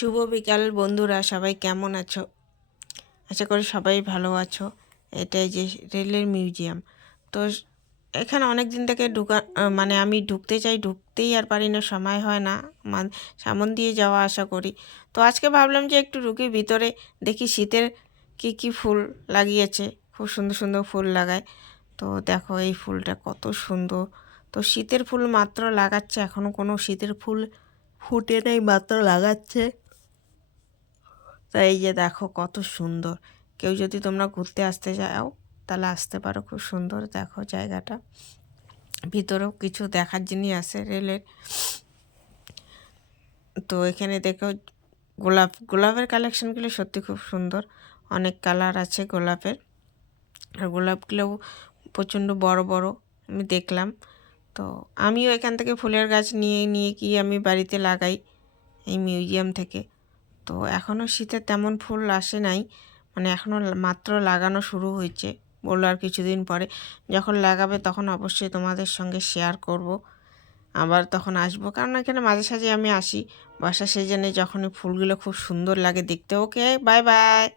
শুভ বিকাল বন্ধুরা, সবাই কেমন আছো? আশা করি সবাই ভালো আছো। এটাই যে রেলের মিউজিয়াম। তো এখানে অনেক দিন থেকে ঢুকা মানে আমি ঢুকতে চাই, ঢুকতেই আর পারি না, সময় হয় না। মান- সামন দিয়ে যাওয়া আশা করি। তো আজকে ভাবলাম যে একটু ঢুকি ভিতরে দেখি শীতের কি কি ফুল লাগিয়েছে। খুব সুন্দর সুন্দর ফুল লাগায়। তো দেখো এই ফুলটা কত সুন্দর। তো শীতের ফুল মাত্র লাগাচ্ছে এখনও কোনো শীতের ফুল ফুটে নেই, মাত্র লাগাচ্ছে। তো এই যে দেখো কত সুন্দর। কেউ যদি তোমরা ঘুরতে আসতে যাও, তাহলে আসতে পারো, খুব সুন্দর দেখো জায়গাটা। ভিতরেও কিছু দেখার জিনিস আছে রেলের। তো এখানে দেখো গোলাপ, গোলাপের কালেকশানগুলো সত্যি খুব সুন্দর। অনেক কালার আছে গোলাপের। আর গোলাপগুলোও প্রচণ্ড বড় বড় আমি দেখলাম। তো আমিও এখান থেকে ফুলের গাছ নিয়ে নিয়ে গিয়ে আমি বাড়িতে লাগাই এই মিউজিয়াম থেকে। তো এখনও শীতে তেমন ফুল আসে নাই। মানে এখনও মাত্র লাগানো শুরু হয়েছে বলল আর কিছুদিন পরে। যখন লাগাবে তখন অবশ্যই তোমাদের সঙ্গে শেয়ার করব। আবার তখন আসব। কারণ এখানে মাঝে সাঝে আমি আসি। বাসা সিজনে যখন এই ফুলগুলো খুব সুন্দর লাগে দেখতে। Okay bye bye